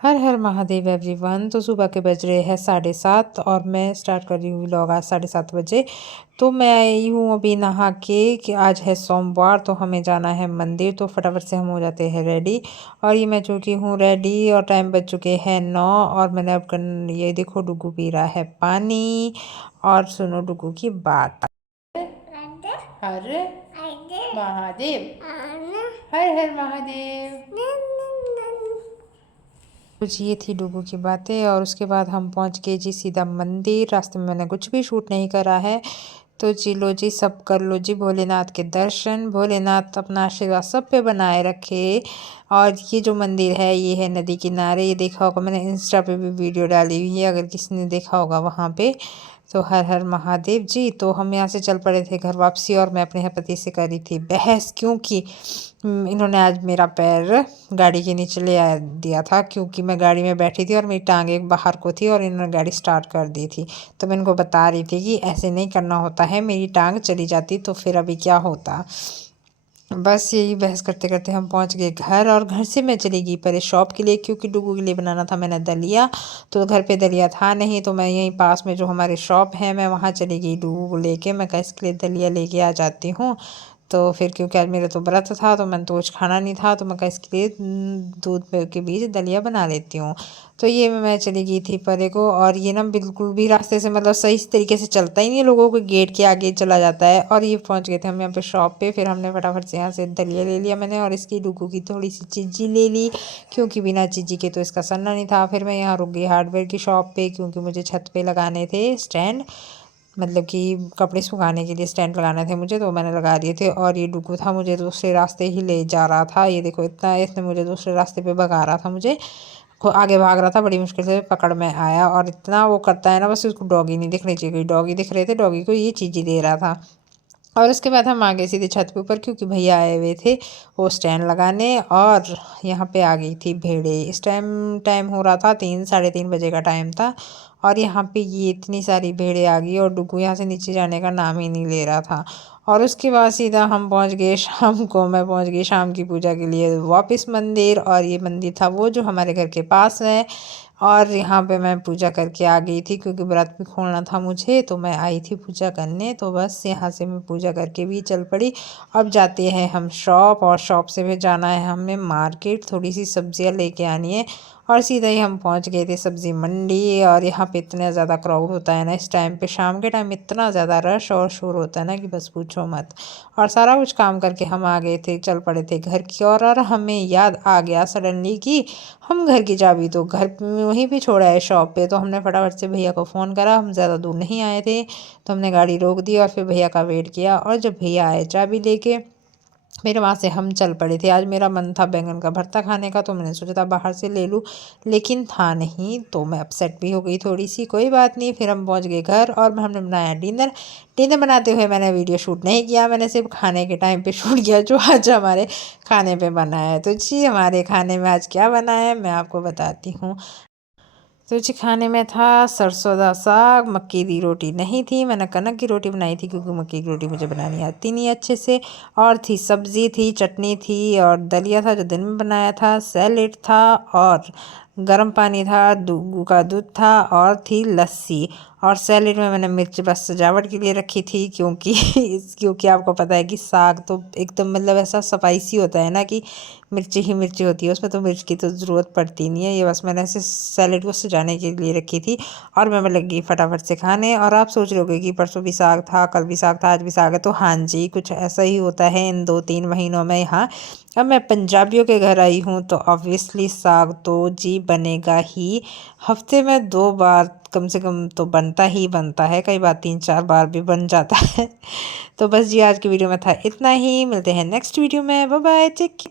हर हर Mahadev everyone. तो सुबह के बज रहे हैं 7:30 और मैं स्टार्ट कर रही हूँ व्लॉग आज 7:30 बजे। तो मैं आई हूँ अभी नहा के कि आज है सोमवार तो हमें जाना है मंदिर। तो फटाफट से हम हो जाते हैं रेडी और ये मैं चुकी हूँ रेडी और टाइम बज चुके हैं 9 और मैंने अब ये देखो डुगू पी रहा है पानी और सुनो डुगू की बात। हर महादेव, हर हर महादेव। कुछ ये थी डुगू की बातें और उसके बाद हम पहुंच गए जी सीधा मंदिर। रास्ते में मैंने कुछ भी शूट नहीं करा है। तो जी लो जी सब कर लो जी भोलेनाथ के दर्शन। भोलेनाथ अपना आशीर्वाद सब पे बनाए रखे। और ये जो मंदिर है ये है नदी किनारे। ये देखा होगा मैंने इंस्टा पे भी वीडियो डाली हुई है अगर किसी ने देखा होगा वहाँ पे। तो हर हर महादेव जी। तो हम यहाँ से चल पड़े थे घर वापसी और मैं अपने पति से करी थी बहस क्योंकि इन्होंने आज मेरा पैर गाड़ी के नीचे ले आ दिया था क्योंकि मैं गाड़ी में बैठी थी और मेरी टांग एक बाहर को थी और इन्होंने गाड़ी स्टार्ट कर दी थी। तो मैं इनको बता रही थी कि ऐसे नहीं करना होता है, मेरी टांग चली जाती तो फिर अभी क्या होता। बस यही बहस करते करते हम पहुंच गए घर और घर से मैं चली गई पहले शॉप के लिए क्योंकि डुगू के लिए बनाना था मैंने दलिया। तो घर पे दलिया था नहीं तो मैं यहीं पास में जो हमारे शॉप है मैं वहाँ चली गई डुगू को लेके। मैं कहा इसके लिए दलिया लेके आ जाती हूँ। तो फिर क्योंकि आज मेरा तो व्रत था तो मैंने तो कुछ खाना नहीं था तो मैं कहा इसके लिए दूध के बीच दलिया बना लेती हूँ। तो ये मैं चली गई थी परे को और ये ना बिल्कुल भी रास्ते से मतलब सही तरीके से चलता ही नहीं है, लोगों को गेट के आगे चला जाता है। और ये पहुंच गए थे हम यहाँ पे शॉप पे। फिर हमने फटाफट से यहाँ से दलिया ले लिया मैंने और इसकी डुगू की थोड़ी सी चीजी ले ली क्योंकि बिना चीजी के तो इसका सन्ना नहीं था। फिर मैं यहाँ रुक गई हार्डवेयर की शॉप पे क्योंकि मुझे छत पे लगाने थे स्टैंड, मतलब कि कपड़े सुखाने के लिए स्टैंड लगाने थे मुझे तो मैंने लगा दिए थे। और ये डुगू था मुझे दूसरे रास्ते ही ले जा रहा था। ये देखो इतना इसने मुझे दूसरे रास्ते पे भगा रहा था, मुझे आगे भाग रहा था, बड़ी मुश्किल से पकड़ में आया। और इतना वो करता है ना, बस उसको डॉगी नहीं दिख रही चाहिए, डॉगी दिख रहे थे, डॉगी को ये चीज़ दे रहा था। और उसके बाद हम आ गए सीधे छत के ऊपर क्योंकि भैया आए हुए थे वो स्टैंड लगाने। और यहाँ पे आ गई थी भेड़े। इस टाइम टाइम हो रहा था 3 साढ़े 3 बजे का टाइम था और यहाँ पे ये इतनी सारी भेड़े आ गई और डुगू यहाँ से नीचे जाने का नाम ही नहीं ले रहा था। और उसके बाद सीधा हम पहुँच गए शाम को, मैं पहुँच गई शाम की पूजा के लिए वापस मंदिर। और ये मंदिर था वो जो हमारे घर के पास है और यहाँ पे मैं पूजा करके आ गई थी क्योंकि व्रत भी खोलना था मुझे तो मैं आई थी पूजा करने। तो बस यहाँ से मैं पूजा करके भी चल पड़ी। अब जाते हैं हम शॉप और शॉप से फिर जाना है हमें मार्केट, थोड़ी सी सब्जियाँ लेके आनी है। और सीधा ही हम पहुँच गए थे सब्ज़ी मंडी। और यहाँ पे इतना ज़्यादा क्राउड होता है ना इस टाइम पे, शाम के टाइम इतना ज़्यादा रश और शोर होता है ना कि बस पूछो मत। और सारा कुछ काम करके हम आ गए थे, चल पड़े थे घर की ओर। और हमें याद आ गया सडनली कि हम घर की चाबी तो घर में वहीं पे छोड़ा है शॉप पे। तो हमने फटाफट से भैया को फ़ोन करा, हम ज़्यादा दूर नहीं आए थे तो हमने गाड़ी रोक दी और फिर भैया का वेट किया। और जब भैया आए चाबी लेके फिर वहाँ से हम चल पड़े थे। आज मेरा मन था बैंगन का भरता खाने का तो मैंने सोचा था बाहर से ले लूँ लेकिन था नहीं तो मैं अपसेट भी हो गई थोड़ी सी, कोई बात नहीं। फिर हम पहुँच गए घर और हमने बनाया डिनर। डिनर बनाते हुए मैंने वीडियो शूट नहीं किया, मैंने सिर्फ खाने के टाइम पे शूट किया जो आज हमारे खाने पे बना है। तो जी हमारे खाने में आज क्या बना है मैं आपको बताती हूँ। तो जी खाने में था सरसों दा साग, मक्की की रोटी नहीं थी, मैंने कनक की रोटी बनाई थी क्योंकि मक्की की रोटी मुझे बनानी आती नहीं अच्छे से। और थी सब्ज़ी थी, चटनी थी और दलिया था जो दिन में बनाया था, सैलेड था और गर्म पानी था, डुगू का दूध था और थी लस्सी। और सैलेड में मैंने मिर्च बस सजावट के लिए रखी थी क्योंकि क्योंकि आपको पता है कि साग तो एकदम मतलब ऐसा स्पाइसी होता है ना कि मिर्ची ही मिर्ची होती है उसमें, तो मिर्च की तो ज़रूरत पड़ती नहीं है। ये बस मैंने ऐसे सैलेड को सजाने के लिए रखी थी और मैं लगी फटाफट से खाने। और आप सोच रहे होगे कि परसों भी साग था, कल भी साग था, आज भी साग है। तो हाँ जी कुछ ऐसा ही होता है इन 2-3 महीनों में यहाँ। अब मैं पंजाबियों के घर आई हूँ तो ऑब्वियसली साग तो जी बनेगा ही, हफ्ते में 2 बार कम से कम तो बनता ही बनता है, कई बार 3-4 बार भी बन जाता है। तो बस जी आज की वीडियो में था इतना ही, मिलते हैं नेक्स्ट वीडियो में, बाय बाय, टेक केयर।